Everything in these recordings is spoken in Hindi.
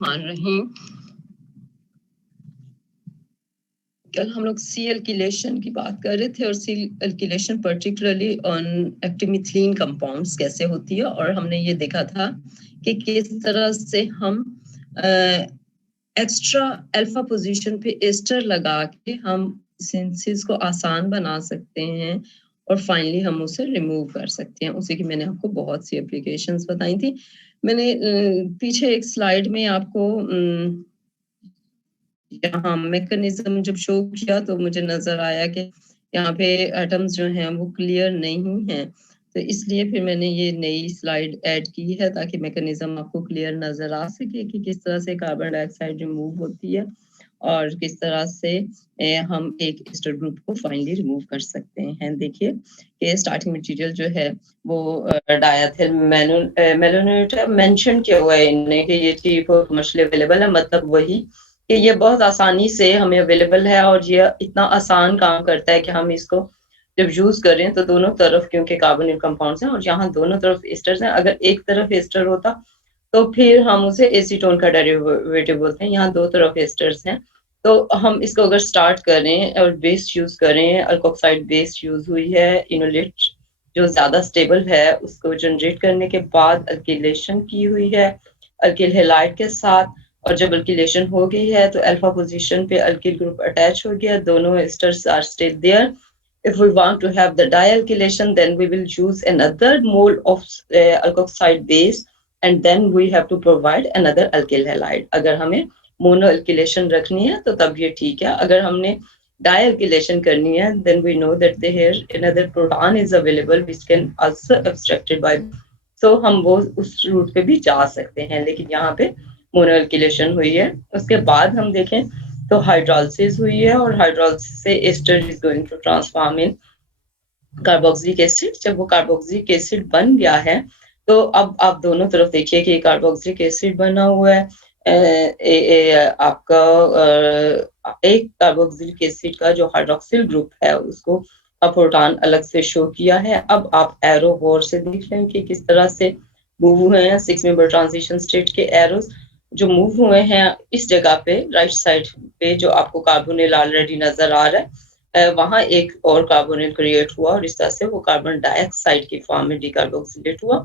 मान रही कल हम लोग सी एल्किलेशन की बात कर रहे थे और सी एल्किलेशन पर्टिकुलरली ऑन एक्टिमिथिलीन कंपाउंड्स कैसे होती है, और हमने ये देखा था कि किस तरह से हम एक्स्ट्रा अल्फा पोजीशन पे एस्टर लगा के हम सिंथेसिस को आसान बना सकते हैं और फाइनली हम उसे रिमूव कर सकते हैं। उसी की मैंने आपको बहुत सी एप्लीकेशंस बताई थी। मैंने पीछे एक स्लाइड में आपको यहाँ मैकेनिज्म जब शो किया तो मुझे नजर आया कि यहाँ पे एटम्स जो हैं वो क्लियर नहीं हैं, तो इसलिए फिर मैंने ये नई स्लाइड ऐड की है ताकि मैकेनिज्म आपको क्लियर नजर आ सके कि किस तरह से कार्बन डाइऑक्साइड रिमूव होती है और किस तरह से हम एक एस्टर ग्रुप को फाइनली रिमूव कर सकते हैं। देखिए कि स्टार्टिंग मटेरियल जो है वो डायथिल मेलोनेट मेंशन किया हुआ है इन्होंने कि ये चीप और कमर्शियली अवेलेबल है, मतलब वही कि ये बहुत आसानी से हमें अवेलेबल है और ये इतना आसान काम करता है कि हम इसको जब यूज करें तो दोनों तरफ, क्योंकि कार्बोनिल कंपाउंड्स हैं और यहाँ दोनों तरफ एस्टर्स हैं, अगर एक तरफ एस्टर होता तो फिर हम उसे एसीटोन का डेरिवेटिव बोलते हैं। यहाँ दो तरफ एस्टर्स हैं, तो हम इसको अगर स्टार्ट करें और बेस यूज करें, अल्कोक्साइड बेस यूज हुई है, इनोलेट जो ज्यादा स्टेबल है उसको जनरेट करने के बाद अल्किलेशन की हुई है अल्किल हैलाइड के साथ, और जब अल्किलेशन हो गई है तो अल्फा पोजीशन पे अल्किल ग्रुप अटैच हो गया, दोनों esters are still there. If we want to have the dialkylation, then we will use another mole of alkoxide base, and then we have to provide another alkyl halide. अगर हमें मोनो अल्किलेशन रखनी है तो तब ये ठीक है, अगर हमने dialkylation करनी है then we know that here another proton is available which can also abstracted by, so हम वो उस रूट पे भी जा सकते हैं, लेकिन यहाँ पे मोनो अल्किलेशन हुई है। उसके बाद हम देखें तो हाइड्रोलिसिस हुई है और हाइड्रोलिसिस से ester is going to transform in carboxylic acid. जब वो कार्बोक्सिलिक एसिड बन गया है तो अब आप दोनों तरफ देखिए कि कार्बोक्सिलिक एसिड बना हुआ है, आपका एक कार्बोक्सिलिक एसिड का जो हाइड्रोक्सिल ग्रुप है उसको प्रोटॉन अलग से शो किया है। अब आप एरो गौर से देख लें कि किस तरह से मूव हुए हैं 6 मेंबर ट्रांजिशन स्टेट के एरोस जो मूव हुए हैं इस जगह पे राइट साइड पे जो आपको कार्बोनिल ऑलरेडी नजर आ रहा है, वहां एक और कार्बोनिल क्रिएट हुआ और इस तरह से वो कार्बन डाइऑक्साइड की फॉर्म में डिकार्बोक्सिलेट हुआ,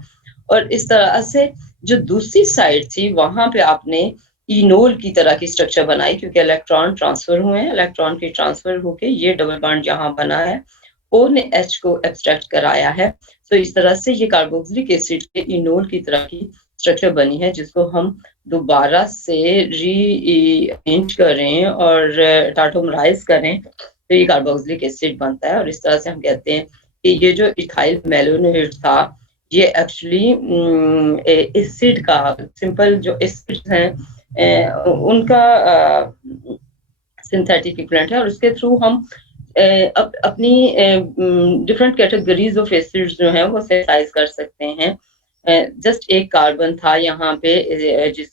और इस तरह से जो दूसरी साइड थी वहां पे आपने इनोल की तरह की स्ट्रक्चर बनाई, क्योंकि इलेक्ट्रॉन ट्रांसफर हुए हैं, इलेक्ट्रॉन की ट्रांसफर होके ये डबल बॉन्ड यहाँ बना है, O ने H को एब्स्ट्रैक्ट कराया है, तो इस तरह से ये कार्बोक्सिलिक एसिड के इनोल की तरह की स्ट्रक्चर बनी है, जिसको हम दोबारा से रीअरेंज करें और टाटोमराइज करें तो ये कार्बोक्सिलिक एसिड बनता है, और इस तरह से हम कहते हैं कि ये जो इथाइल मेलोनेट था ये एक्चुअली एसिड का सिंपल जो एसिड हैं उनका सिंथेटिक इक्विवेलेंट है, और उसके थ्रू हम अपनी डिफरेंट कैटेगरीज ऑफ एसिड्स जो हैं वो सिंथेसाइज कर सकते हैं। जस्ट एक कार्बन था यहाँ पे जिस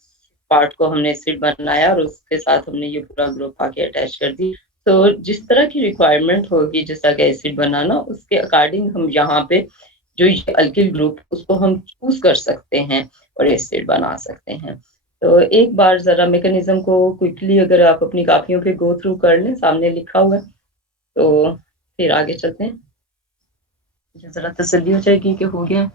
पार्ट को हमने एसिड बनाया और उसके साथ हमने ये पूरा ग्रुप आके अटैच कर दी, तो जिस तरह की रिक्वायरमेंट होगी जिस तरह का एसिड बनाना उसके अकॉर्डिंग हम यहाँ पे जो ये अल्किल ग्रुप उसको हम चूज कर सकते हैं और एसिड बना सकते हैं। तो एक बार जरा मैकेनिज्म को क्विकली अगर आप अपनी कॉपियों पे गो थ्रू कर लें, सामने लिखा हुआ है, तो फिर आगे चलते हैं, जरा तसल्ली हो जाएगी कि हो गया।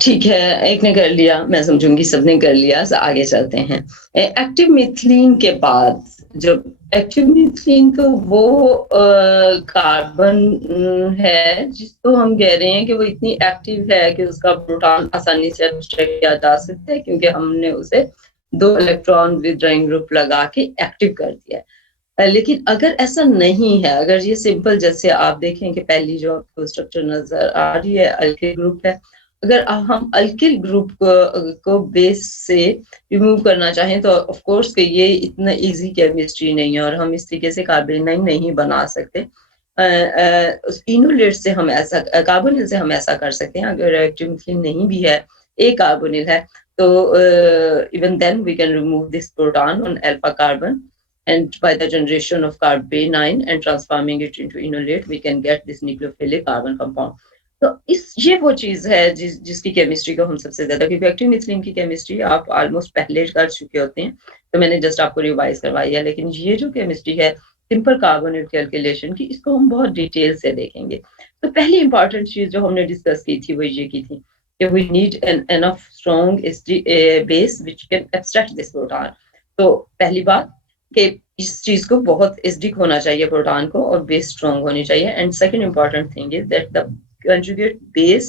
ठीक है, एक ने कर लिया, मैं समझूँगी सबने कर लिया, आगे चलते हैं। एक्टिव मीथिलीन के बाद जब एक्टिव मीथिलीन तो वो कार्बन है जिसको हम कह रहे हैं कि वो इतनी एक्टिव है कि उसका प्रोटॉन आसानी से एब्स्ट्रैक्ट किया जा सकता है क्योंकि हमने उसे 2 इलेक्ट्रॉन विथड्रॉइंग ग्रुप लगा के एक्टिव कर दिया है। लेकिन अगर ऐसा नहीं है, अगर ये सिंपल जैसे आप देखें कि पहली जो आपको स्ट्रक्चर नज़र आ रही है अल्किल ग्रुप है, अगर हम अल्किल ग्रुप को बेस से रिमूव करना चाहें तो ऑफ कोर्स कि ये इतना इजी केमिस्ट्री नहीं है और हम इस तरीके से कार्बोनाइल नहीं बना सकते। उस इनोलेट से हम ऐसा कार्बोनिल से हम ऐसा कर सकते हैं अगर एक्टिव मीथिलीन नहीं भी है, एक कार्बोनिल है तो even then we can remove this proton on alpha carbon and by the generation of carbene and transforming it into enolate we can get this nucleophilic carbon compound. तो ये वो चीज है जिसकी केमिस्ट्री को हम सबसे ज्यादा, क्योंकि एक्टिव मीथिलीन की केमिस्ट्री आप ऑलमोस्ट पहले कर चुके होते हैं तो मैंने जस्ट आपको रिवाइज करवाई है, लेकिन ये जो केमिस्ट्री है सिंपल कार्बोनेट कैलकुलेशन की, इसको हम बहुत डिटेल से देखेंगे। तो पहली इंपॉर्टेंट चीज जो हमने डिस्कस की थी वो ये की थी कि we need an enough strong base which can abstract this proton. तो पहली बात कि इस चीज को बहुत एसिडिक होना चाहिए प्रोटॉन को और बेस स्ट्रॉन्ग होनी चाहिए। And second important thing is that the conjugate base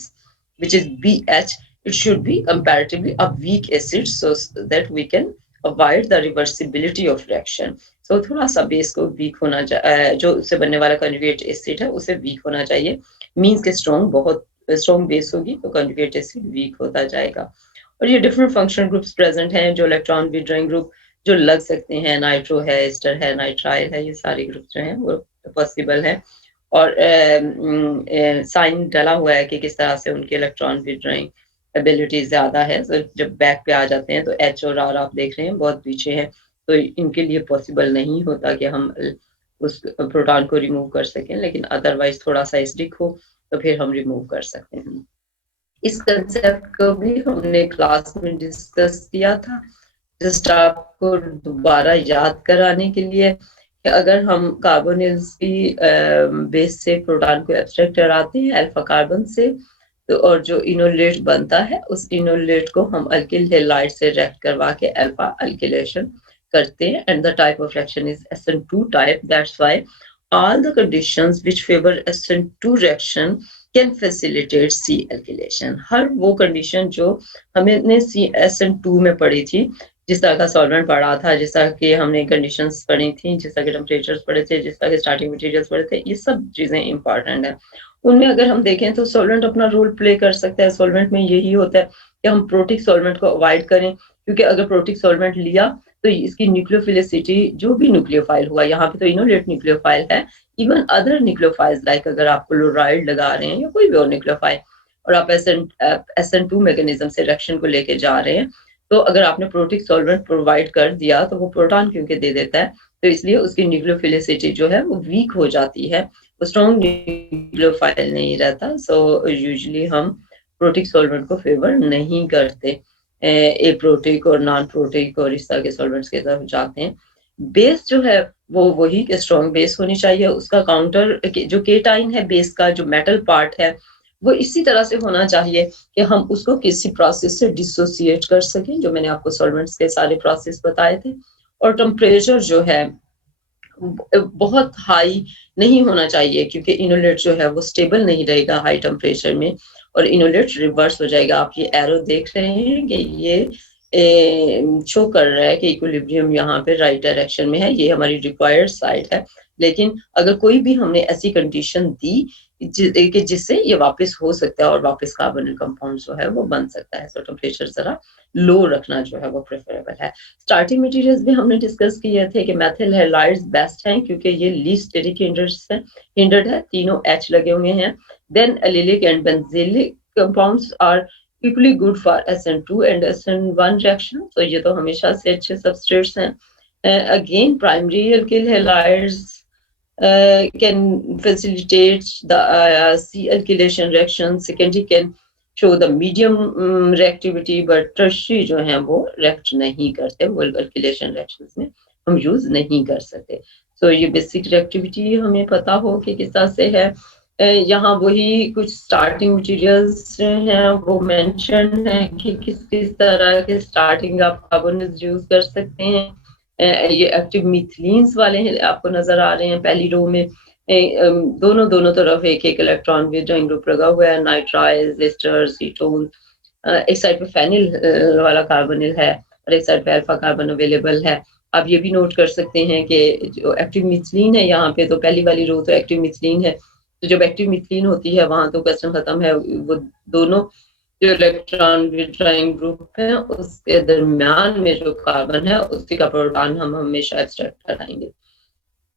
which is BH, it should be comparatively a weak acid so that we can avoid the reversibility of reaction. So थोड़ा सा बेस को वीक होना चाहिए, जो उससे बनने वाला कंजुगेट एसिड है उसे वीक होना चाहिए। मींस के स्ट्रॉन्ग बहुत स्ट्रॉन्ग बेस होगी तो कंजुगेट एसिड वीक होता जाएगा। और ये डिफरेंट फंक्शनल ग्रुप्स प्रेजेंट हैं जो इलेक्ट्रॉन विथड्रॉइंग ग्रुप जो लग सकते हैं, नाइट्रो है, एस्टर है, नाइट्राइल है, ये सारे ग्रुप जो हैं वो पॉसिबल है। और साइन डाला हुआ है कि किस तरह से उनके इलेक्ट्रॉन विथड्रॉइंग एबिलिटी ज्यादा है। तो जब बैक पे आ जाते हैं तो एच और आर आप देख रहे हैं बहुत पीछे हैं, तो इनके लिए पॉसिबल नहीं होता कि हम उस प्रोटॉन को रिमूव कर सकें, लेकिन अदरवाइज थोड़ा सा एसिडिक हो तो फिर हम रिमूव कर सकते हैं। इस कंसेप्ट को भी हमने क्लास में डिस्कस किया था, जस्ट आपको दोबारा याद कराने के लिए कि अगर हम कार्बोनिल्स की बेस से प्रोटॉन को एब्स्ट्रैक्ट कराते हैं अल्फा कार्बन से, तो और जो इनोलेट बनता है उस इनोलेट को हम अल्किल हैलाइड से रिएक्ट करवा के अल्फा अल्किलेशन करते हैं and the type of reaction is SN2 type. That's why all the conditions which favor SN2 reaction can facilitate C alkylation। हर वो कंडीशन जो हमने SN2 में पढ़ी थी, जिस तरह का सॉल्वेंट पढ़ा था, जिस तरह के हमने कंडीशंस पढ़ी थी, जिस तरह के टेम्परेचर्स पढ़े थे, जिस तरह के स्टार्टिंग मटेरियल्स पढ़े थे, ये सब चीजें इंपॉर्टेंट है। उनमें अगर हम देखें तो सॉल्वेंट अपना रोल प्ले कर सकता है। सॉल्वेंट में यही होता है कि हम प्रोटिक सॉल्वेंट को अवॉइड करें, क्योंकि अगर प्रोटिक सॉल्वेंट लिया तो इसकी न्यूक्लियोफिलिसिटी जो भी न्यूक्लियोफाइल हुआ, यहाँ पे तो इनोलेट न्यूक्लियोफाइल है, इवन अदर न्यूक्लियोफाइल्स लाइक अगर आप क्लोराइड लगा रहे हैं या कोई भी और न्यूक्लियोफाइल और आप SN2 मैकेनिज्म से रिएक्शन को लेके जा रहे हैं, तो अगर आपने प्रोटिक सॉल्वेंट प्रोवाइड कर दिया तो वो प्रोटॉन क्योंकि दे देता है, तो इसलिए उसकी न्यूक्लियोफिलिसिटी जो है वो वीक हो जाती है, वो स्ट्रॉन्ग न्यूक्लियोफाइल नहीं रहता। सो यूजुअली हम प्रोटिक सॉल्वेंट को फेवर नहीं करते, ए प्रोटिक और नॉन प्रोटिक और इस तरह के सॉल्वेंट्स के तरफ जाते हैं। बेस जो है वो वही के स्ट्रॉन्ग बेस होनी चाहिए। उसका काउंटर जो केटाइन है बेस का, जो मेटल पार्ट है, वो इसी तरह से होना चाहिए कि हम उसको किसी प्रोसेस से डिसोसिएट कर सकें, जो मैंने आपको सॉल्वेंट्स के सारे प्रोसेस बताए थे। और टेम्परेचर जो है बहुत हाई नहीं होना चाहिए, क्योंकि इनोलेट जो है वो स्टेबल नहीं रहेगा हाई टेम्परेचर में और इनोलेट रिवर्स हो जाएगा। आप ये एरो देख रहे हैं कि ये शो कर रहा है कि इक्विलिब्रियम यहाँ पे राइट डायरेक्शन में है, ये हमारी रिक्वायर्ड साइड है। लेकिन अगर कोई भी हमने ऐसी कंडीशन दी कि जिससे ये वापस हो सकता है और वापस कार्बोनिल कंपाउंड जो है वो बन सकता है, तो टेम्परेचर जरा लो रखना जो है वो प्रेफरेबल है। स्टार्टिंग मटेरियल्स भी हमने डिस्कस किए थे कि मेथिल हैलाइड्स बेस्ट हैं क्योंकि ये लीस्ट स्टेरिक हिंडर्ड है, तीनों H लगे हुए हैं। Then allylic and benzylic compounds are equally good for SN2 and SN1 reaction, so ये तो हमेशा से अच्छे substrates हैं। Again primary alkyl halides can facilitate the C alkylation reaction, secondary can show the medium reactivity, but tertiary जो हैं वो react नहीं करते, वो alkylation reactions में हम use नहीं कर सकते। So ये basic reactivity हमें पता हो कि किस तरह से है। यहाँ वही कुछ स्टार्टिंग मटेरियल्स हैं वो मेंशन है कि किस किस तरह के स्टार्टिंग आप कार्बन यूज कर सकते हैं। ये एक्टिव मीथिलीन्स वाले हैं आपको नजर आ रहे हैं पहली रो में। दोनों तरफ एक एक इलेक्ट्रॉन विड्रॉइंग ग्रुप लगा हुआ है, नाइट्राइल, एस्टर्स, कीटोन। एक साइड पे फेनिल वाला कार्बोनिल है और एक साइड पे अल्फा कार्बन अवेलेबल है। आप ये भी नोट कर सकते हैं कि जो एक्टिव मिथलीन है यहाँ पे, तो पहली वाली रो तो एक्टिव मिथलीन है, तो जब एक्टिव मिथलीन होती है वहां तो क्वेश्चन खत्म है। वो दोनों जो इलेक्ट्रॉन विड्रॉइंग ग्रुप है उसके दरमियान में जो कार्बन है उसी का प्रोटॉन हम हमेशा एक्सट्रैक्ट कराएंगे।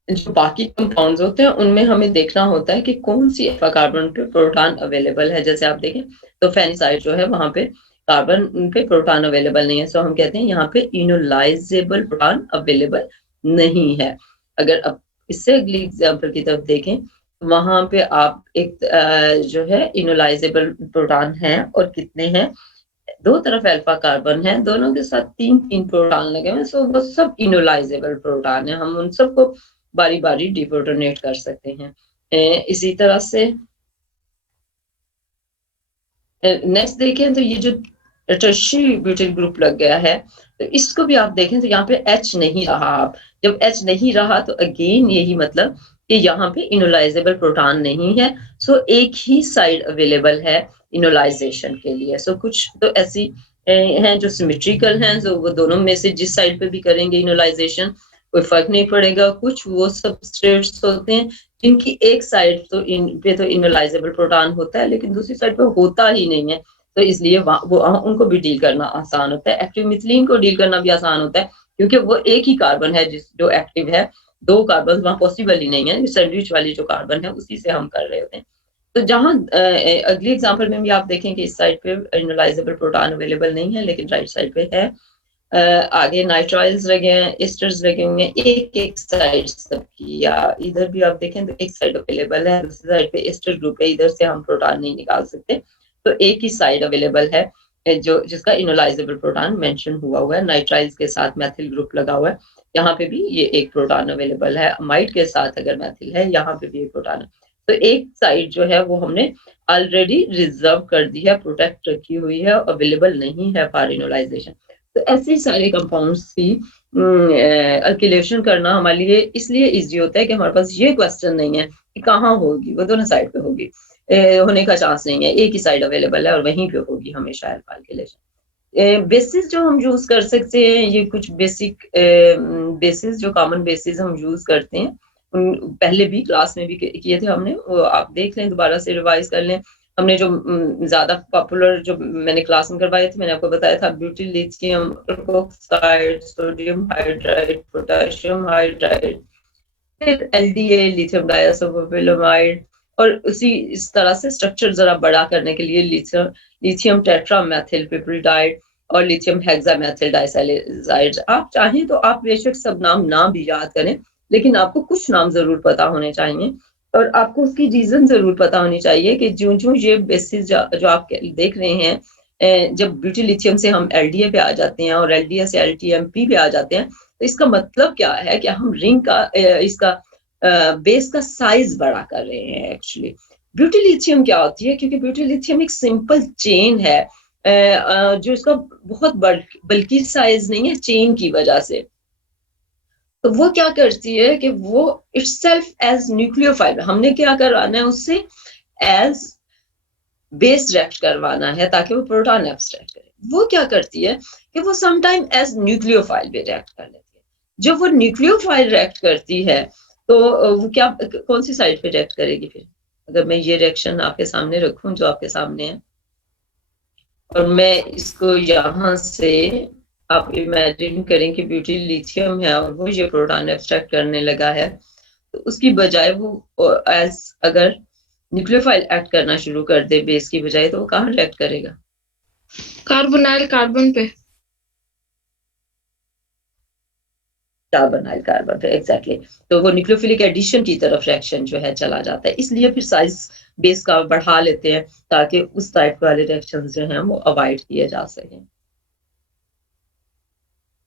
जो बाकी कंपाउंड्स होते हैं उनमें हमें देखना होता है कि कौन सी अल्फा कार्बन पे प्रोटॉन अवेलेबल है। जैसे आप देखें तो फेनिसाइड जो है वहां पे कार्बन पे प्रोटॉन अवेलेबल नहीं है, सो हम कहते हैं यहाँ पे इनोलाइजेबल प्रोटॉन अवेलेबल नहीं है। अगर अब इससे अगली एग्जांपल की तरफ देखें, वहां पे आप एक जो है इनोलाइजेबल प्रोटॉन है और कितने हैं, दो तरफ अल्फा कार्बन है, दोनों के साथ तीन तीन प्रोटॉन लगे हुए, सो वो सब इनोलाइजेबल प्रोटॉन है, हम उन सबको बारी बारी डिप्रोटोनेट कर सकते हैं। इसी तरह से नेक्स्ट देखें तो ये जो टर्शियरी ब्यूटिल ग्रुप लग गया है, तो इसको भी आप देखें तो यहाँ पे H नहीं रहा। आप जब H नहीं रहा तो अगेन यही मतलब कि यहाँ पे इनोलाइजेबल प्रोटॉन नहीं है, सो एक ही साइड अवेलेबल है इनोलाइजेशन के लिए। सो कुछ तो ऐसी हैं जो सिमेट्रिकल हैं, जो वो दोनों में से जिस साइड पे भी करेंगे इनोलाइजेशन कोई फर्क नहीं पड़ेगा। कुछ वो सबस्ट्रेट्स होते हैं जिनकी एक साइड तो पे तो इनोलाइजेबल प्रोटॉन होता है लेकिन दूसरी साइड पे होता ही नहीं है, तो इसलिए वो उनको भी डील करना आसान होता है। एक्टिव मिथिलीन को डील करना भी आसान होता है क्योंकि वो एक ही कार्बन है जो एक्टिव है, दो कार्बन वहां पॉसिबल ही नहीं है, सैंडविच वाली जो कार्बन है उसी से हम कर रहे होते हैं। तो जहां अगली एग्जांपल में भी आप देखें कि इस साइड पे इनोलाइजेबल प्रोटॉन अवेलेबल नहीं है लेकिन राइट साइड पे है। आगे नाइट्राइल्स लगे हैं, एस्टर्स लगे हुए हैं, एक एक साइड सबकी, या इधर भी आप देखें तो एक साइड अवेलेबल है, दूसरी साइड पे एस्टर ग्रुप है, इधर से हम प्रोटॉन नहीं निकाल सकते, तो एक ही साइड अवेलेबल है जो जिसका इनोलाइजेबल प्रोटॉन मेंशन हुआ है। नाइट्राइल्स के साथ मैथिल ग्रुप लगा हुआ है, यहाँ पे भी ये एक प्रोटॉन अवेलेबल है। अमाइड के साथ अगर मैथिल है यहाँ पे भी एक प्रोटॉन है, तो एक साइड जो है वो हमने ऑलरेडी रिजर्व कर दी है, प्रोटेक्ट रखी हुई है, अवेलेबल नहीं है फॉर इनोलाइजेशन। तो ऐसे सारे कंपाउंड्स की अल्किलेशन करना हमारे लिए इसलिए इजी होता है कि हमारे पास ये क्वेश्चन नहीं है कि कहाँ होगी, वो दोनों साइड पे होगी, होने का चांस नहीं है, एक ही साइड अवेलेबल है और वहीं पे होगी हमेशा अल्फा अल्किलेशन। बेसिस जो हम यूज कर सकते हैं, ये कुछ बेसिक बेसिस जो कॉमन बेसिस हम यूज करते हैं, पहले भी क्लास में भी किए थे हमने, वो आप देख लें, दोबारा से रिवाइज कर लें। हमने जो ज्यादा पॉपुलर जो मैंने क्लास में करवाए थे, मैंने आपको बताया था butyl lithium oxide, sodium hydride, potassium hydride, फिर एलडीए लिथियम डाइसल्फाइड, और उसी इस तरह से स्ट्रक्चर जरा बड़ा करने के लिए लिथियम टेट्रामेथिल पिपरिडाइड और लिथियम हेक्सामेथिल डाइसैलिसाइड। आप चाहें तो आप बेशक सब नाम ना भी याद करें, लेकिन आपको कुछ नाम जरूर पता होने चाहिए और आपको उसकी रीजन जरूर पता होनी चाहिए कि जो जो ये बेसिस जो आप देख रहे हैं, जब ब्यूटिल लिथियम से हम एलडीए पे आ जाते हैं और एलडीए से एलटीएमपी पे आ जाते हैं, तो इसका मतलब क्या है कि हम रिंग का इसका बेस का साइज बड़ा कर रहे हैं। एक्चुअली ब्यूटिल लिथियम क्या होती है, क्योंकि ब्यूटिल लिथियम एक सिंपल चेन है, जो इसका बहुत बल्कि साइज नहीं है चेन की वजह से, तो वो क्या करती है कि वो इटसेल्फ एज न्यूक्लियोफाइल, हमने क्या करवाना है उससे, एज बेस रिएक्ट करवाना है ताकि वो प्रोटॉन एब्स्ट्रैक्ट करे। वो क्या करती है कि वो समटाइम एज न्यूक्लियोफाइल भी रिएक्ट कर लेती है। जब वो न्यूक्लियोफाइल रिएक्ट करती है तो वो क्या कौन सी साइड पे रिएक्ट करेगी फिर? अगर मैं ये रिएक्शन आपके सामने रखूं जो आपके सामने है, और मैं इसको यहाँ से, आप इमेजिन करें कि ब्यूटिल लिथियम है और वो ये प्रोटॉन एब्स्ट्रैक्ट करने लगा है, तो उसकी बजाय वो एज अगर न्यूक्लियोफाइल एक्ट करना शुरू कर दे बेस की बजाय, तो वो कहाँ रिएक्ट करेगा? कार्बोनाइल कार्बन पे। कार्बोनाइल कार्बन पे, एग्जैक्टली। तो वो न्यूक्लियोफिलिक एडिशन की तरफ रिएक्शन जो है चला जाता है, इसलिए फिर साइज बेस का बढ़ा लेते हैं ताकि उस टाइप वाले रिएक्शन जो हैं वो अवॉइड किए जा सकें।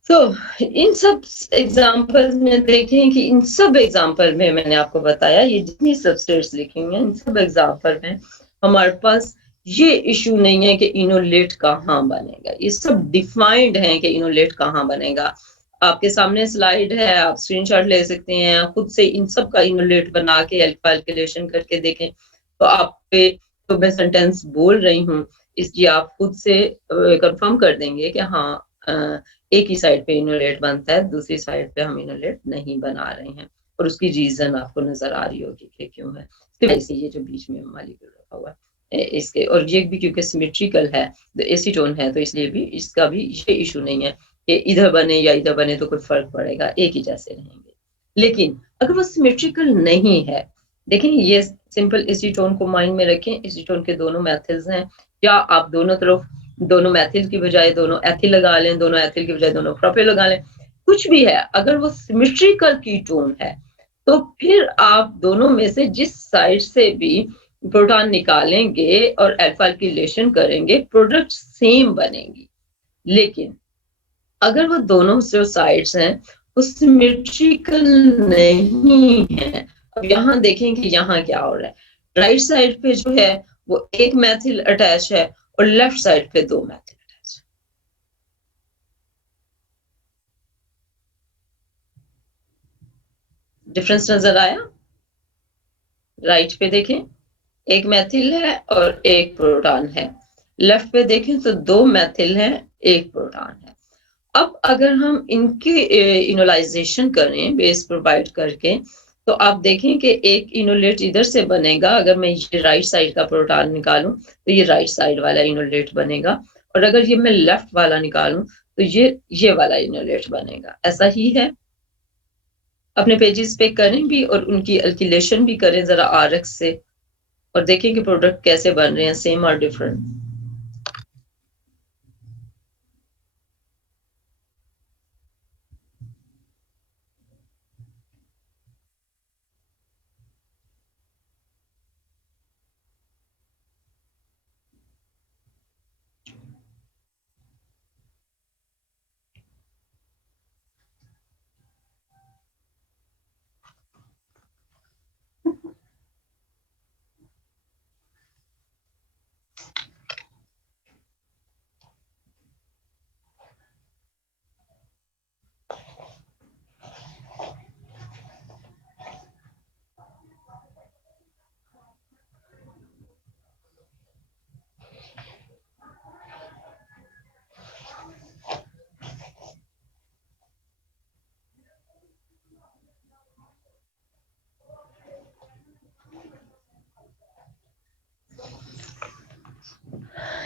इन सब एग्जांपल्स में देखें कि इन सब एग्जांपल में मैंने आपको बताया ये जितनी सबस्ट्रेट्स लिखी हुई हैं इन सब एग्जांपल में हमारे पास ये इशू नहीं है कि इनोलेट कहाँ बनेगा, ये सब डिफाइंड है कि इनोलेट कहाँ बनेगा। आपके सामने स्लाइड है, आप स्क्रीनशॉट ले सकते हैं, खुद से इन सब का इनोलेट बना के कैलकुलेशन करके देखें तो आप पे तो मैं सेंटेंस बोल रही हूँ इसलिए आप खुद से कंफर्म कर देंगे कि हाँ एक ही साइड पे इनोलेट बनता है, दूसरी साइड पे हम इनोलेट नहीं बना रहे हैं और उसकी रीजन आपको नजर आ रही होगी कि क्यों है। ऐसे ये जो बीच में मॉलिक्यूल रखा हुआ है इसके, और ये भी क्योंकि सिमेट्रिकल है, एसीटोन है, तो इसलिए भी इसका भी ये इशू नहीं है कि इधर बने या इधर बने तो कोई फर्क पड़ेगा, एक ही जैसे रहेंगे। लेकिन अगर वो सिमेट्रिकल नहीं है, देखें ये सिंपल एसीटोन को माइंड में रखें, एसीटोन के दोनों मेथड्स हैं, या आप दोनों तरफ दोनों मैथिल की बजाय दोनों एथिल लगा लें, दोनों एथिल की बजाय दोनों प्रोपेल लगा लें, कुछ भी है, अगर वो सिमेट्रिकल कीटोन है तो फिर आप दोनों में से जिस साइड से भी प्रोटॉन निकालेंगे और अल्फा एल्किलेशन करेंगे प्रोडक्ट सेम बनेगी। लेकिन अगर वो दोनों जो साइड्स हैं वो सिमेट्रिकल नहीं है, अब यहाँ देखें कि यहाँ क्या हो रहा है, राइट साइड पे जो है वो एक मैथिल अटैच है और लेफ्ट साइड पे दो मैथिल अटैच है। डिफरेंस नजर आया? राइट पे देखें एक मैथिल है और एक प्रोटॉन है, लेफ्ट पे देखें तो दो मैथिल है एक प्रोटॉन है। अब अगर हम इनकी इनोलाइजेशन करें बेस प्रोवाइड करके तो आप देखें कि एक इनोलेट इधर से बनेगा, अगर मैं ये राइट साइड का प्रोटॉन निकालूं तो ये राइट साइड वाला इनोलेट बनेगा, और अगर ये मैं लेफ्ट वाला निकालूं तो ये वाला इनोलेट बनेगा। ऐसा ही है, अपने पेजेस पे करें भी और उनकी एल्किलेशन भी करें जरा आरएक्स से और देखें कि प्रोडक्ट कैसे बन रहे हैं, सेम और डिफरेंट।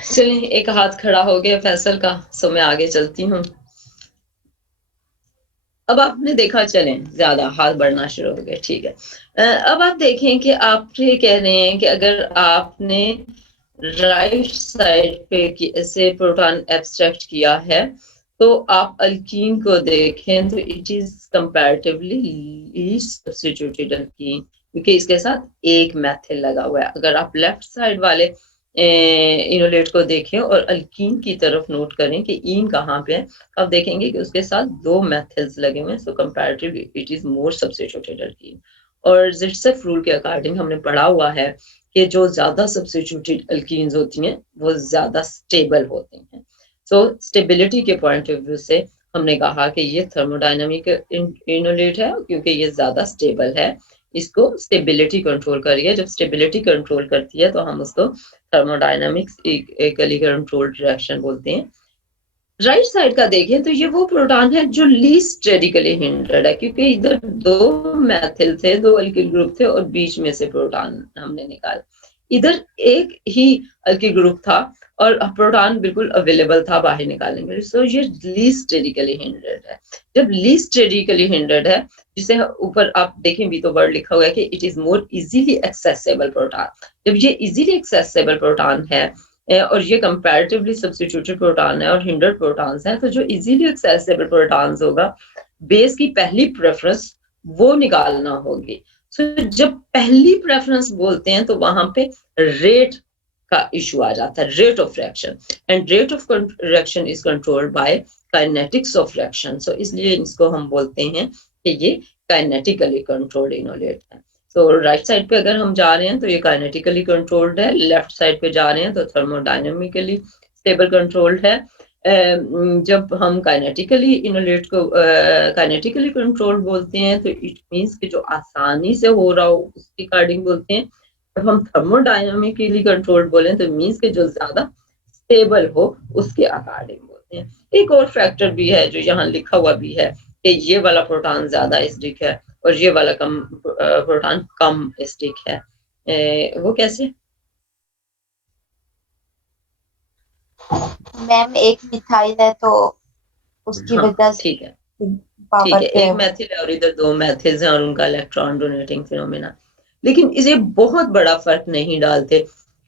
चलिए एक हाथ खड़ा हो गया फैसल का, सो मैं आगे चलती हूँ। अब आपने देखा, चलें ज्यादा हाथ बढ़ना शुरू हो गए, ठीक है। अब आप देखें कि आप ये कह रहे हैं कि अगर आपने राइट साइड पे से प्रोटॉन एब्स्ट्रैक्ट किया है तो आप अल्कीन को देखें तो it is comparatively least substituted alkyne, क्योंकि इसके साथ एक मैथिल लगा हुआ है। अगर आप लेफ्ट साइड वाले इनोलेट को देखें और अल्कीन की तरफ नोट करें कि ईन कहाँ पे है, आप देखेंगे कि उसके साथ दो मेथड्स लगे हुए हैं, so comparatively it is more substituted alkene. और जिट्सफ रूल के अकॉर्डिंग हमने पढ़ा हुआ है कि जो ज्यादा सब्स्टिट्यूटेड अल्कीन्स होती हैं वो ज्यादा स्टेबल होती हैं। सो स्टेबिलिटी के पॉइंट ऑफ व्यू से हमने कहा कि ये थर्मोडायनामिक इनोलेट है क्योंकि ये ज्यादा स्टेबल है, इसको स्टेबिलिटी कंट्रोल करिए। जब स्टेबिलिटी कंट्रोल करती है तो हम उसको थर्मोडायनामिक्स इक्वली कंट्रोल्ड रिएक्शन बोलते हैं। राइट साइड का देखें तो ये वो प्रोटॉन है जो लीस्ट रेडिकली हिंड्रेड है, क्योंकि इधर दो मैथिल थे, दो अल्किल ग्रुप थे और बीच में से प्रोटॉन हमने निकाला। इधर एक ही अल्किल ग्रुप था और प्रोटॉन बिल्कुल अवेलेबल था बाहर निकालने के लिए, सो ये लीस्ट रेडिकली हिंड्रेड है। जब लीस्ट रेडिकली हिंड्रेड है, जिसे ऊपर आप देखें भी तो वर्ड लिखा हुआ है कि it is more easily accessible proton. जब ये इजीली एक्सेसिबल प्रोटॉन है और ये कंपैरेटिवली सब्स्टिट्यूटेड प्रोटॉन है और हिंडर्ड प्रोटॉन्स हैं, तो जो इजीली एक्सेसिबल प्रोटॉन्स होगा बेस की पहली प्रेफरेंस वो निकालना होगी। सो जब पहली प्रेफरेंस बोलते हैं तो वहां पे रेट का इशू आ जाता है, rate of reaction, and rate of reaction is controlled by kinetics of reaction, so इसलिए इसको हम बोलते हैं कि ये काइनेटिकली कंट्रोल्ड इनोलेट है। तो राइट साइड पे अगर हम जा रहे हैं तो ये काइनेटिकली कंट्रोल्ड है, लेफ्ट साइड पे जा रहे हैं तो थर्मोडायनेमिकली स्टेबल कंट्रोल्ड है। जब हम काइनेटिकली इनोलेट को काइनेटिकली कंट्रोल्ड बोलते हैं तो इट मींस कि जो आसानी से हो रहा हो उसके अकॉर्डिंग बोलते हैं। जब हम थर्मोडायनेमिकली कंट्रोल्ड बोलें तो मींस कि जो ज्यादा स्टेबल हो उसके अकॉर्डिंग बोलते हैं। एक और फैक्टर भी है जो यहाँ लिखा हुआ भी है कि ये वाला प्रोटॉन ज्यादा एसिडिक है और ये वाला प्रोटॉन कम एसिडिक है। वो कैसे? मैम एक मिथाइल है तो उसकी वजह से ठीक है, पावर एक मैथिल है और इधर दो मैथिल्स हैं और उनका इलेक्ट्रॉन डोनेटिंग फिनोमेना। लेकिन इसे बहुत बड़ा फर्क नहीं डालते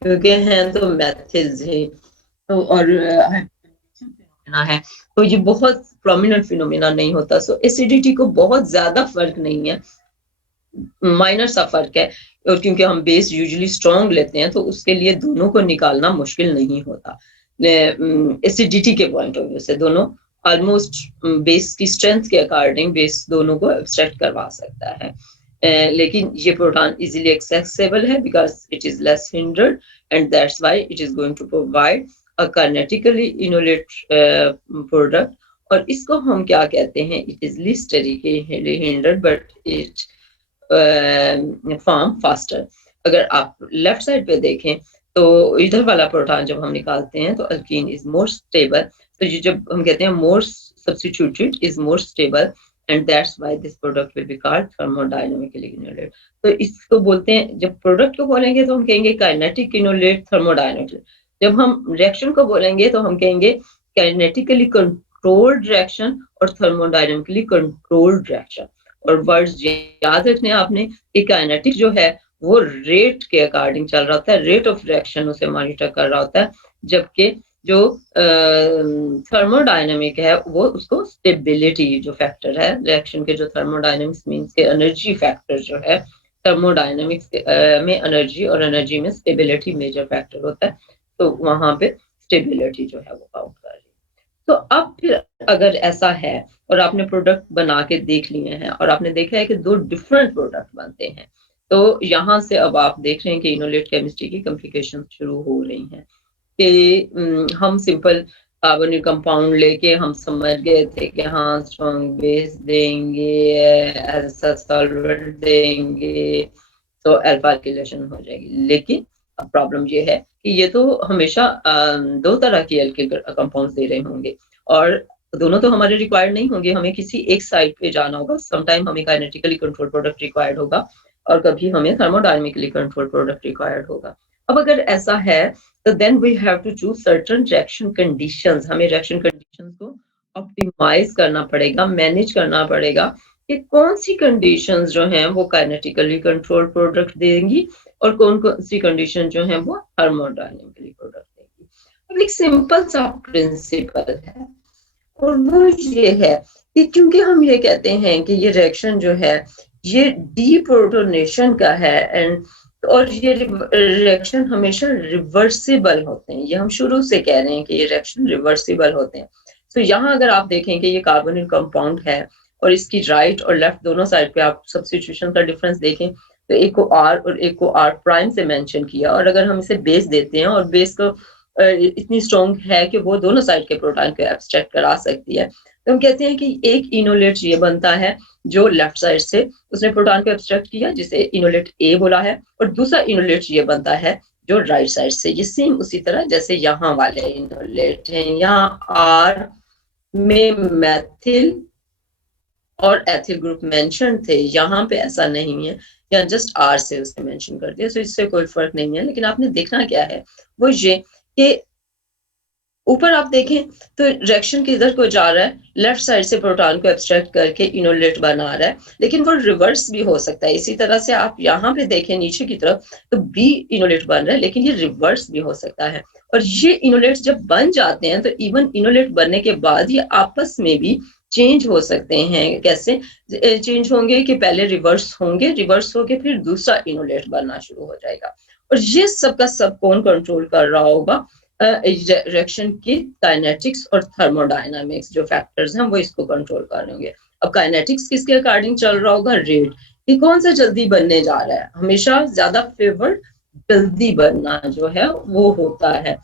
क्योंकि हैं तो मैथिल्स ही तो और है, तो ये बहुत प्रोमिनेंट फिनोमेना नहीं होता। सो एसिडिटी को बहुत ज्यादा फर्क नहीं है, माइनर सा फर्क है। और क्योंकि हम बेस यूजुअली स्ट्रॉन्ग लेते हैं तो उसके लिए दोनों को निकालना मुश्किल नहीं होता। एसिडिटी के पॉइंट ऑफ व्यू से दोनों ऑलमोस्ट बेस की स्ट्रेंथ के अकॉर्डिंग बेस दोनों को एब्स्ट्रैक्ट करवा सकता है। लेकिन ये प्रोटॉन इजीली एक्सेसिबल है because it is less hindered and that's why it is going to provide a kinetically enolate product. और इसको हम क्या कहते हैं? It is sterically hindered but it form faster. अगर आप लेफ्ट साइड पे देखें तो इधर वाला प्रोटॉन जब हम निकालते हैं तो अल्कीन इज मोर स्टेबल। तो ये जब हम कहते हैं more substituted is more stable and that's why this product will be called thermodynamically enolate. तो इसको बोलते हैं, जब प्रोडक्ट को बोलेंगे तो हम कहेंगे काइनेटिक इनोलेट थर्मोडायनामिक। जब हम रिएक्शन को बोलेंगे तो हम कहेंगे काइनेटिकली कंट्रोल्ड रिएक्शन और थर्मोडायनामिकली कंट्रोल्ड रिएक्शन। और वर्ड्स याद रखने आपने कि काइनेटिक जो है वो रेट के अकॉर्डिंग चल रहा होता है, रेट ऑफ रिएक्शन उसे मॉनिटर कर रहा होता है, जबकि जो थर्मोडायनामिक है वो उसको स्टेबिलिटी जो फैक्टर है रिएक्शन के, जो थर्मोडायनामिक्स मींस के एनर्जी फैक्टर जो है, थर्मोडायनामिक्स में एनर्जी और एनर्जी में स्टेबिलिटी मेजर फैक्टर होता है, तो वहां पे स्टेबिलिटी जो है वो काउंट कर रही है। तो अब फिर अगर ऐसा है और आपने प्रोडक्ट बना के देख लिए हैं और आपने देखा है कि दो डिफरेंट प्रोडक्ट बनते हैं, तो यहाँ से अब आप देख रहे हैं कि इनोलेट केमिस्ट्री की कॉम्प्लिकेशन शुरू हो रही हैं कि हम सिंपल कार्बोनिल कंपाउंड लेके हम समझ गए थे कि हाँ स्ट्रॉन्ग बेस देंगे, ऐसा सॉल्वेंट देंगे तो अल्फा एल्किलेशन हो जाएगी। लेकिन अब प्रॉब्लम ये है कि ये तो हमेशा दो तरह की एल्किल कंपाउंड्स दे रहे होंगे और दोनों तो हमारे रिक्वायर्ड नहीं होंगे, हमें किसी एक साइड पे जाना होगा। समटाइम हमें काइनेटिकली कंट्रोल प्रोडक्ट रिक्वायर्ड होगा और कभी हमें थर्मोडायनामिकली कंट्रोल प्रोडक्ट रिक्वायर्ड होगा। अब अगर ऐसा है तो then we have to choose certain reaction conditions. हमें रिएक्शन कंडीशंस को ऑप्टिमाइज करना पड़ेगा, मैनेज करना पड़ेगा कि कौन सी कंडीशंस जो हैं वो काइनेटिकली कंट्रोल प्रोडक्ट देंगी और कौन कौन सी कंडीशन जो है वो थर्मोडायनामिकली प्रोडक्ट देंगी। अब एक सिंपल सा प्रिंसिपल है और वो ये है कि क्योंकि हम ये कहते हैं कि ये रिएक्शन जो है ये डीप्रोटोनेशन का है एंड और ये रिएक्शन हमेशा रिवर्सिबल होते हैं, ये हम शुरू से कह रहे हैं कि ये रिएक्शन रिवर्सिबल होते हैं। तो यहाँ अगर आप देखें कि ये कार्बोनिल कंपाउंड है और इसकी राइट और लेफ्ट दोनों साइड पे आप सब्स्टिट्यूशन का डिफरेंस देखें तो एक को R और एक को R प्राइम से मेंशन किया, और अगर हम इसे बेस देते हैं और बेस को इतनी स्ट्रॉन्ग है कि वो दोनों साइड के प्रोटॉन को एब्स्ट्रैक्ट करा सकती है, तो हम कहते हैं कि एक इनोलेट ये बनता है जो लेफ्ट साइड से उसने प्रोटॉन को एब्स्ट्रैक्ट किया जिसे इनोलेट ए बोला है, और दूसरा इनोलेट ये बनता है जो राइट साइड से। ये सेम उसी तरह जैसे यहाँ वाले इनोलेट हैं, यहाँ आर में मैथिल और एथिल ग्रुप मेंशन थे, यहाँ पे ऐसा नहीं है, यहाँ जस्ट आर से उसने मेंशन कर दिया, तो इससे कोई फर्क नहीं है। लेकिन आपने देखना क्या है वो ये कि ऊपर आप देखें तो रिएक्शन किधर को जा रहा है, लेफ्ट साइड से प्रोटॉन को एब्स्ट्रैक्ट करके इनोलेट बना रहा है, लेकिन वो रिवर्स भी हो सकता है। इसी तरह से आप यहाँ पे देखें नीचे की तरफ तो बी इनोलेट बन रहा है, लेकिन ये रिवर्स भी हो सकता है। और ये इनोलेट जब बन जाते हैं तो इवन इनोलेट बनने के बाद ये आपस में भी चेंज हो सकते हैं। कैसे चेंज होंगे कि पहले रिवर्स होंगे, रिवर्स होके फिर दूसरा इनोलेट बनना शुरू हो जाएगा। और ये सब का सब कौन कंट्रोल कर रहा होगा? रिएक्शन की काइनेटिक्स और थर्मोडायनामिक्स जो फैक्टर्स हैं वो इसको कंट्रोल कर रहे होंगे। अब काइनेटिक्स किसके अकॉर्डिंग चल रहा होगा? रेट कि कौन सा जल्दी बनने जा रहा है, हमेशा ज्यादा फेवर जल्दी बनना जो है वो होता है।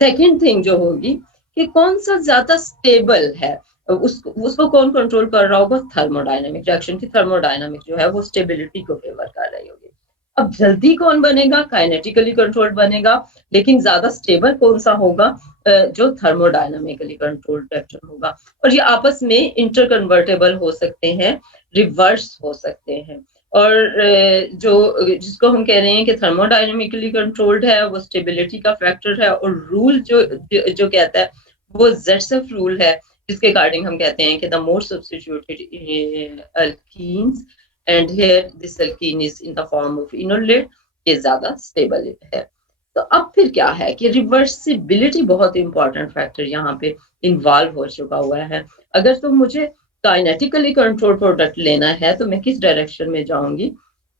सेकंड थिंग जो होगी कि कौन सा ज्यादा स्टेबल है, उसको कौन कंट्रोल कर रहा होगा? थर्मोडायनामिक। रिएक्शन की थर्मोडायनामिक जो है वो स्टेबिलिटी को फेवर कर रही होगी। अब जल्दी कौन बनेगा? काइनेटिकली कंट्रोल्ड बनेगा, लेकिन ज्यादा स्टेबल कौन सा होगा? जो थर्मोडायनामिकली कंट्रोल्ड रिएक्शन होगा। और ये आपस में इंटरकन्वर्टेबल हो सकते हैं, रिवर्स हो सकते हैं। और जो जिसको हम कह रहे हैं कि थर्मोडायनामिकली कंट्रोल्ड है वो स्टेबिलिटी का फैक्टर है, और रूल जो कहता है वो ज़ेर्सफ रूल है, जिसके अकॉर्डिंग हम कहते हैं कि the more substituted alkenes and here this alkene is in the form of enolate, ये ज्यादा स्टेबल है। तो अब फिर क्या है कि रिवर्सिबिलिटी बहुत इंपॉर्टेंट फैक्टर यहाँ पे इन्वॉल्व हो चुका हुआ है। अगर तो मुझे काइनेटिकली कंट्रोल प्रोडक्ट लेना है तो मैं किस डायरेक्शन में जाऊंगी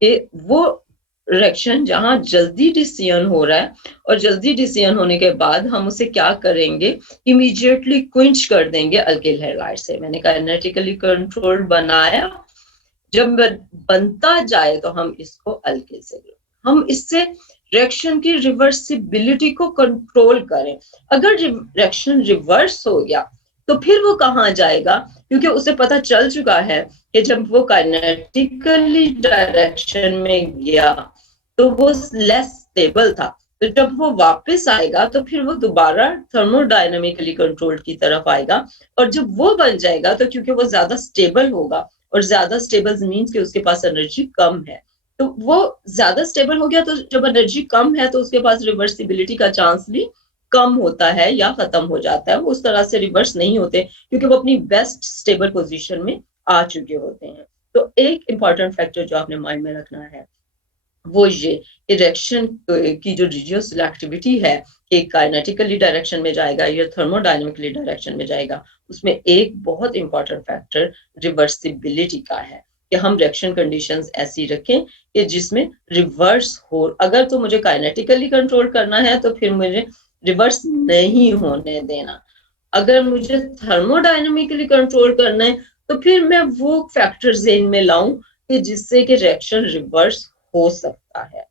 कि वो डायरेक्शन जहां जल्दी डिसीजन हो रहा है, और जल्दी डिसीजन होने के बाद हम उसे क्या करेंगे? इमीडिएटली क्विंच कर देंगे अल्किल हैलाइड से। मैंने काइनेटिकली कंट्रोल बनाया, जब बनता जाए तो हम इसको अल्किल से, हम इससे रिएक्शन की रिवर्सिबिलिटी को कंट्रोल करें। अगर रिएक्शन रिवर्स हो गया तो फिर वो कहाँ जाएगा? क्योंकि उसे पता चल चुका है कि जब वो काइनेटिकली डायरेक्शन में गया तो वो लेस स्टेबल था, तो जब वो वापस आएगा तो फिर वो दोबारा थर्मोडायनामिकली कंट्रोल्ड की तरफ आएगा। और जब वो बन जाएगा तो क्योंकि वो ज्यादा स्टेबल होगा, और ज्यादा स्टेबल मीन्स कि उसके पास एनर्जी कम है, तो वो ज्यादा स्टेबल हो गया, तो जब एनर्जी कम है तो उसके पास रिवर्सिबिलिटी का चांस भी कम होता है या खत्म हो जाता है। वो उस तरह से रिवर्स नहीं होते क्योंकि वो अपनी बेस्ट स्टेबल पोजीशन में आ चुके होते हैं। तो एक इंपॉर्टेंट फैक्टर जो आपने माइंड में रखना है वो ये रिएक्शन की जो रेडियोसिलेक्टिविटी है कि काइनेटिकली डायरेक्शन में जाएगा या थर्मोडायनामिकली डायरेक्शन में जाएगा, उसमें एक बहुत इंपॉर्टेंट फैक्टर रिवर्सिबिलिटी का है कि हम रिएक्शन कंडीशंस ऐसी रखें कि जिसमें रिवर्स हो। अगर तो मुझे काइनेटिकली कंट्रोल करना है तो फिर मुझे रिवर्स नहीं होने देना। अगर मुझे थर्मोडायनामिकली कंट्रोल करना है तो फिर मैं वो फैक्टर ज़हन में लाऊं कि जिससे कि रिएक्शन रिवर्स हो सकता है।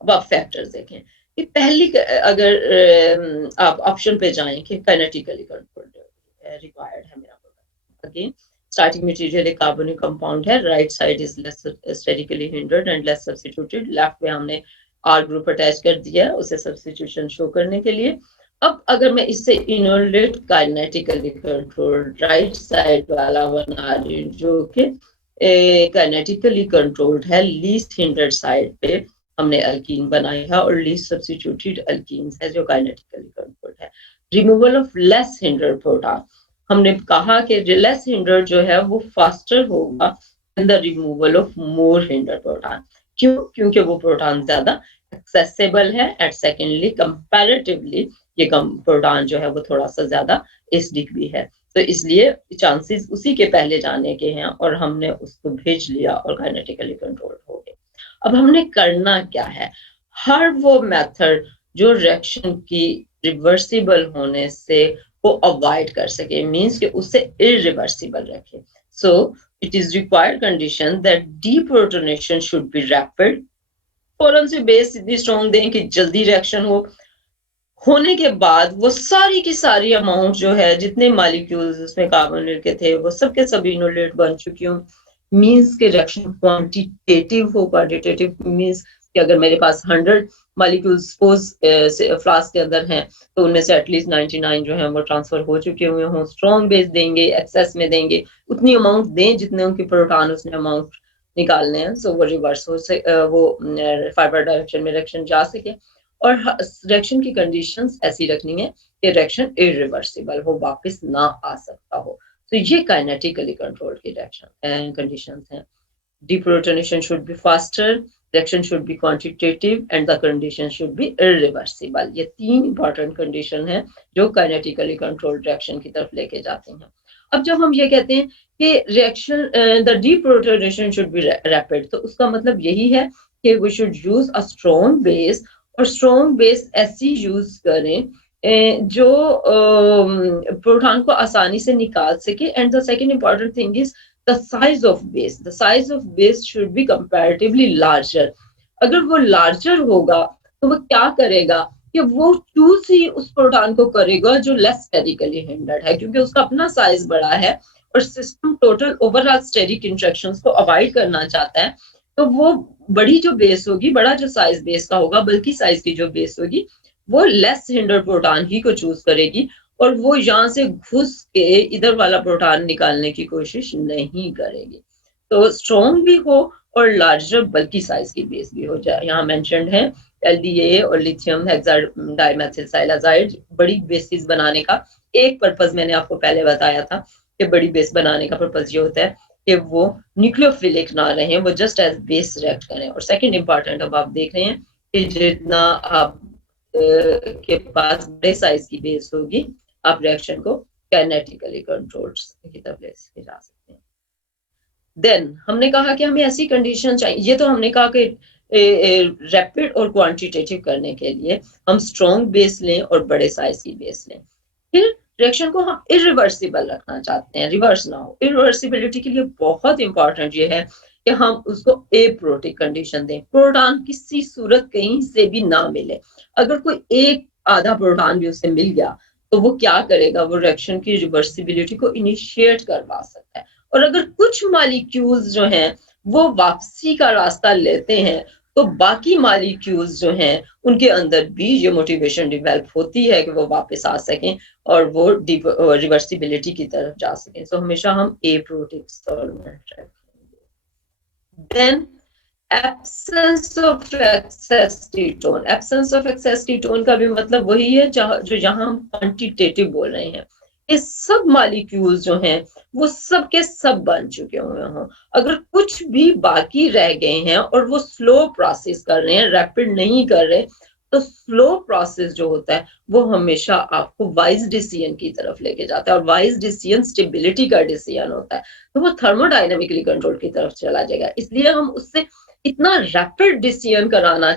अब आप फैक्टर्स देखें कि पहली, अगर आप ऑप्शन पे जाएं कि काइनेटिकली कंट्रोल्ड रिक्वायर्ड है मेरा प्रोडक्ट, अगेन स्टार्टिंग मटेरियल एक कार्बोनिक कंपाउंड है, right side is less sterically hindered and less substituted, left में हमने आर ग्रुप अटैच कर दिया है उसे सब्स्टिट्यूशन शो करने के लिए। अब अगर मैं इससे enolate kinetically controlled right side वाला बना रही हूँ जो कि काइनेटिकली कंट्रोल्ड है, लीस्ट हिंडर्ड साइड पे हमने अल्कीन बनाई है और लीस्ट सब्स्टिट्यूटेड अल्कीन्स है जो काइनेटिकली कंट्रोल्ड है। Removal of less hindered proton, हमने कहा कि लेस हिंडर्ड जो है वो फास्टर होगा then the removal of more hindered proton. क्यों? क्योंकि वो प्रोटॉन ज्यादा एक्सेसिबल है एट सेकेंडली कंपैरेटिवली, ये प्रोटॉन जो है वो थोड़ा सा ज्यादा एसिडिक भी है, तो इसलिए चांसेस उसी के पहले जाने के हैं और हमने उसको भेज लिया और काइनेटिकली कंट्रोल हो गए। अब हमने करना क्या है? हर वो मेथड जो रिएक्शन की रिवर्सिबल होने से वो अवॉइड कर सके, मींस कि उसे इरिवर्सिबल रखे। So it is required condition that deprotonation should be rapid. फौरन से बेस इतनी स्ट्रॉन्ग दें कि जल्दी रिएक्शन हो। होने के बाद वो सारी की सारी अमाउंट जो है, जितने मॉलिक्यूल्स उसमें कार्बोनेट के थे वो सब के सब इनोलेट बन चुकी हूँ, मींस के रिएक्शन क्वांटिटेटिव हो। क्वांटिटेटिव मींस कि अगर मेरे पास 100 मॉलिक्यूल्स सपोज फ्लास्क के अंदर हैं तो उनमें से एटलीस्ट 99 जो है वो ट्रांसफर हो चुके हुए हों। स्ट्रॉन्ग बेस देंगे, एक्सेस में देंगे, उतनी अमाउंट दें जितने उनके प्रोटॉन उसने अमाउंट निकालने हैं, सो वो रिवर्स हो से वो फाइबर डायरेक्शन में रिएक्शन जा सके। और रिएक्शन की कंडीशंस ऐसी रखनी है कि रिएक्शन इरिवर्सिबल हो, वापस ना आ सकता हो। तो ये काइनेटिकली कंट्रोल की रिएक्शन कंडीशंस हैं। Deprotonation should be faster, reaction should be quantitative and the condition should be irreversible। ये तीन इंपॉर्टेंट कंडीशन है जो काइनेटिकली कंट्रोल्ड रिएक्शन की तरफ लेके जाते हैं। अब जब हम ये कहते हैं कि reaction the deprotonation should be rapid, तो उसका मतलब यही है कि we should use a strong base और स्ट्रॉन्ग बेस ऐसी यूज करें जो प्रोटॉन को आसानी से निकाल सके. And the second important thing is the size of base. The size of base should be comparatively larger. अगर वो लार्जर होगा तो वो क्या करेगा कि वो चूज ही उस प्रोटॉन को करेगा जो लेस स्टेरिकली हिंडर्ड है, क्योंकि उसका अपना साइज बड़ा है और system total overall steric interactions को अवॉइड करना चाहता है. तो वो बड़ी जो बेस होगी, बड़ा जो साइज बेस का होगा, बल्कि साइज की जो बेस होगी, वो लेस हिंडर्ड प्रोटॉन ही को चूज करेगी और वो यहाँ से घुस के इधर वाला प्रोटॉन निकालने की कोशिश नहीं करेगी. तो स्ट्रॉन्ग भी हो और लार्जर बल्कि साइज की बेस भी हो जाए. यहाँ मेंशन्ड है LDA और लिथियम डाइमेथिलसाइलाजाइड बड़ी बेसिस बनाने का एक पर्पस मैंने आपको पहले बताया था कि बड़ी बेस बनाने का पर्पस ये होता है कि वो न्यूक्लियोफिलिक ना रहे, वो जस्ट एज बेस रिएक्ट करें. और सेकंड इंपॉर्टेंट, अब आप देख रहे हैं कि जितना आप के पास बड़े साइज की बेस होगी, आप रिएक्शन को काइनेटिकली कंट्रोल की तरफ ले जा सकते हैं. देन हमने कहा कि हमें ऐसी कंडीशन चाहिए. ये तो हमने कहा कि रैपिड और क्वांटिटेटिव करने के लिए हम स्ट्रॉन्ग बेस लें और बड़े साइज की बेस लें. फिर रिएक्शन को हम इरिवर्सिबल रखना चाहते हैं, रिवर्स ना हो. इरिवर्सिबिलिटी के लिए बहुत इंपॉर्टेंट ये है कि हम उसको एप्रोटिक कंडीशन दें. प्रोटॉन किसी सूरत कहीं से भी ना मिले. अगर कोई एक आधा प्रोटॉन भी उसे मिल गया तो वो क्या करेगा, वो रिएक्शन की रिवर्सिबिलिटी को इनिशिएट करवा सकता है. और अगर कुछ मॉलिक्यूल्स जो हैं वो वापसी का रास्ता लेते हैं तो बाकी मॉलिक्यूल्स जो हैं उनके अंदर भी ये मोटिवेशन डेवलप होती है कि वो वापस आ सकें और वो रिवर्सिबिलिटी की तरफ जा सकें. सो हमेशा हम एप्रोटिक सॉल्वेंट रखेंगे. Then absence of excess ketone. Absence of excess ketone का भी मतलब वही है जो यहाँ हम क्वांटिटेटिव बोल रहे हैं. ये सब मॉलिक्यूल्स जो हैं वो सब के सब बन चुके हुए हों. अगर कुछ भी बाकी रह गए हैं और वो स्लो प्रोसेस कर रहे हैं, रैपिड नहीं कर रहे, तो स्लो प्रोसेस जो होता है वो हमेशा आपको वाइज डिसीजन की तरफ लेके जाता है. और वाइज डिसीजन स्टेबिलिटी का डिसीजन होता है, तो वो थर्मोडायनेमिकली कंट्रोल की तरफ चला जाएगा. इसलिए हम उससे इतना रैपिड डिसीजन कराना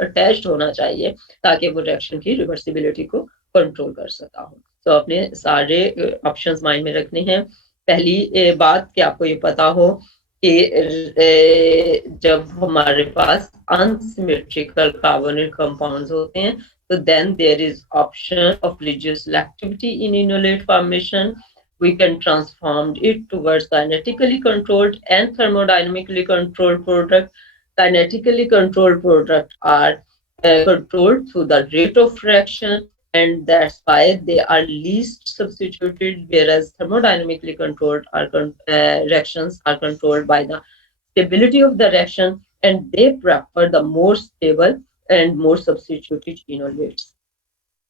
अटैच्ड होना चाहिए ताकि वो रिएक्शन की रिवर्सिबिलिटी को कंट्रोल कर सका हो. तो अपने सारे ऑप्शंस माइंड में रखने हैं. पहली बात कि आपको ये पता हो कि जब हमारे पास अनसिमेट्रिकल कार्बोनिल कंपाउंड्स होते हैं तो then there is option of reduced selectivity in enolate formation. We can transform it towards kinetically controlled and thermodynamically controlled product. Kinetically controlled products are controlled through the rate of reaction, and that's why they are least substituted, whereas thermodynamically controlled reactions are controlled by the stability of the reaction, and they prefer the more stable and more substituted enolates.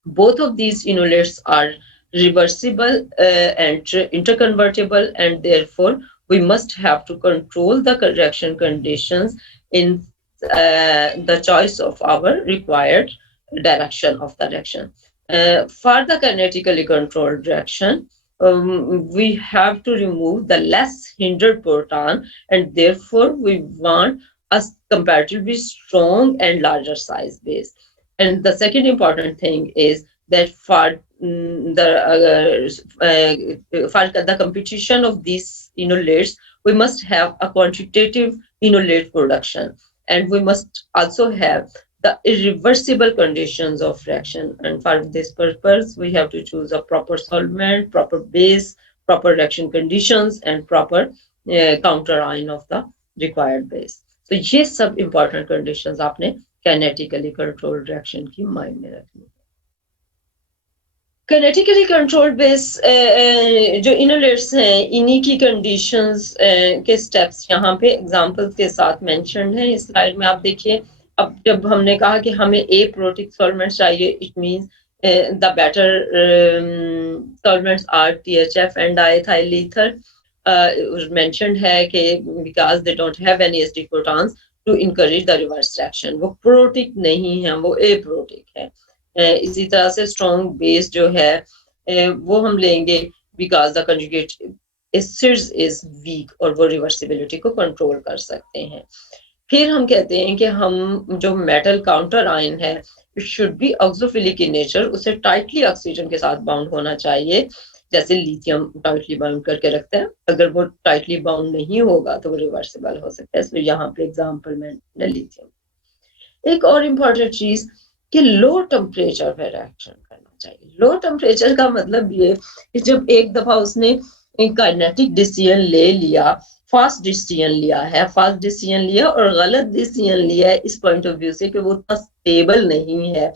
Both of these enolates are reversible and interconvertible, and therefore we must have to control the reaction conditions in the choice of our required direction of the reaction. For the kinetically controlled reaction, we have to remove the less hindered proton, and therefore we want a comparatively strong and larger size base. And the second important thing is that for the competition of these enolates, we must have a quantitative enolate production, and we must also have the irreversible conditions of reaction. And for this purpose, we have to choose a proper solvent, proper base, proper reaction conditions, and proper counter ion of the required base. So ये सब important conditions आपने kinetically controlled reaction की mind में रखनी है. काइनेटिकली कंट्रोल्ड बेस जो इनोलेट्स हैं, इन्हीं की कंडीशंस के स्टेप्स यहाँ पे एग्जांपल्स के साथ मेंशन्ड हैं इस स्लाइड में। आप देखिए, अब जब हमने कहा कि हमें एप्रोटिक सॉल्वेंट्स चाहिए, it means the better solvents are THF and diethyl ether. Mentioned है कि because they don't have any acidic protons to encourage the reverse reaction. वो प्रोटिक नहीं है, वो एप्रोटिक है। इसी तरह से स्ट्रॉन्ग बेस जो है वो हम लेंगे because the conjugate acids is weak और वो रिवर्सिबिलिटी को कंट्रोल कर सकते हैं। फिर हम कहते हैं कि हम जो मेटल काउंटर आयन है, it should be oxophilic in nature, उसे टाइटली ऑक्सीजन के साथ बाउंड होना चाहिए, जैसे लिथियम टाइटली बाउंड करके रखते हैं। अगर वो टाइटली बाउंड नहीं होगा तो वो रिवर्सिबल हो सकता है। तो यहाँ पे एग्जांपल में लिथियम। एक और इम्पोर्टेंट चीज कि लो टेम्परेचर पे रिएक्शन करना चाहिए। लो टेम्परेचर का मतलब ये कि जब एक दफा उसने काइनेटिक डिसीजन ले लिया, फास्ट डिसीजन लिया और गलत डिसीजन लिया है इस पॉइंट ऑफ व्यू से कि वो उतना स्टेबल नहीं है,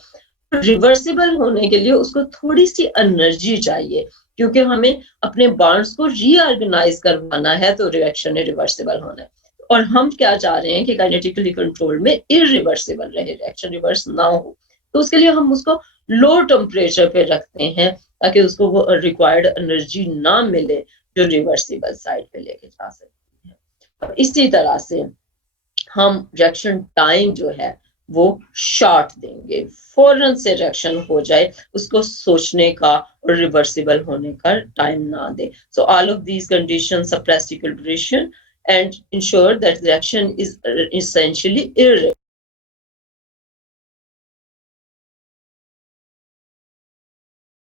रिवर्सिबल होने के लिए उसको थोड़ी सी एनर्जी चाहिए, क्योंकि हमें अपने बॉन्ड्स को रीऑर्गेनाइज करवाना है, तो रिएक्शन रिवर्सिबल होना है। और हम क्या चाह रहे हैं कि काइनेटिकली कंट्रोल में इरिवर्सिबल रहे, रिएक्शन रिवर्स ना हो, तो उसके लिए हम उसको लो टेम्परेचर पे रखते हैं ताकि उसको वो रिक्वायर्ड एनर्जी ना मिले जो रिवर्सिबल साइड पे लेके जा सकती है। और इसी तरह से हम रिएक्शन टाइम जो है वो शॉर्ट देंगे, फौरन से रिएक्शन हो जाए, उसको सोचने का और रिवर्सिबल होने का टाइम ना दे। So all of these conditions suppress equilibration and ensure that the reaction is essentially irreversible.